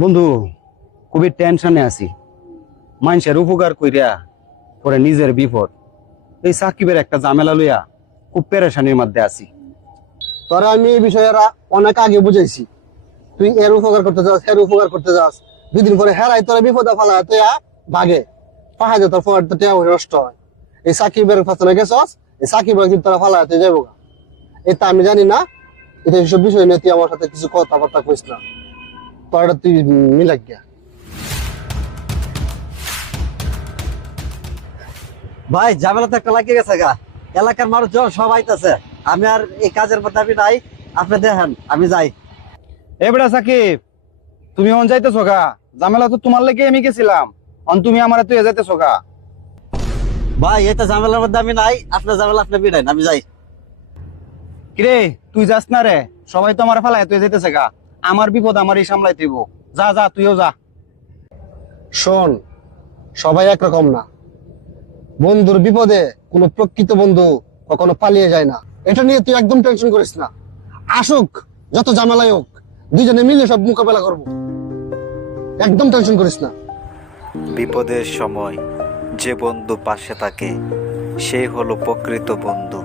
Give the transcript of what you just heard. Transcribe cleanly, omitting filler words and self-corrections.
বন্ধু, খুবই টেনশনে আছি। মানুষের উপকার কইরা পরে নিজের বিপদ। এই সাকিবের একটা ঝামেলা লইয়া খুব পেরেশানির মধ্যে আছি। তোরা আমি এই বিষয়ে অনেক আগে বুঝাইছি। তুই এর উপকার করতে যাস, এর উপকার করতে যাস, 2 দিন পরে হেরাই তোরা বিপদে ফেলা তুই ভাগে পাহাড়ে তোর ফোয়ার তো টেয়া নষ্ট হয়। এই সাকিবের ফাঁসনে গেছস, এই সাকিবের কিন্তু তোরা ফালাতে যাবো গা। এটা আমি জানি না, এটা এইসব বিষয় নিয়ে তুই আমার সাথে কিছু কথাবার্তা কইস না। তোরা তুই মিলাক গিয়া। ভাই ঝামেলা তো একটা লাগিয়ে গেছে গা। এলাকার মানুষজন সব আইতাছে। আমি আর এই কাজের মধ্যে আমি নাই। আপনি দেখেন আমি যাই। এ বেটা সাকিব, তুমি অন যাইতেছো গা? ঝামেলা তো তোমার লেগে আমি গেছিলাম, অন তুমি আমার তুই যাইতেছো গা? ভাই এটা ঝামেলার মধ্যে আমি নাই। আপনার ঝামেলা আপনি বিড়াইন, আমি যাই। কিরে, তুই যাস না রে? সবাই তো আমার ফেলায় তুই যাইতেছে গা। আমার বিপদ আমারই সামলাই তুইব। যা যা, তুইও যা। শোন, সবাই একরকম না। বন্ধুর বিপদে কোনো প্রকৃত বন্ধু কখনো পালিয়ে যায় না। এটা নিয়ে তুই একদম টেনশন করিস না। আসুক, যত ঝামেলাই হোক, দুজনে মিলে সব মোকাবেলা করবো। একদম টেনশন করিস না। বিপদের সময় যে বন্ধু পাশে থাকে সে হলো প্রকৃত বন্ধু।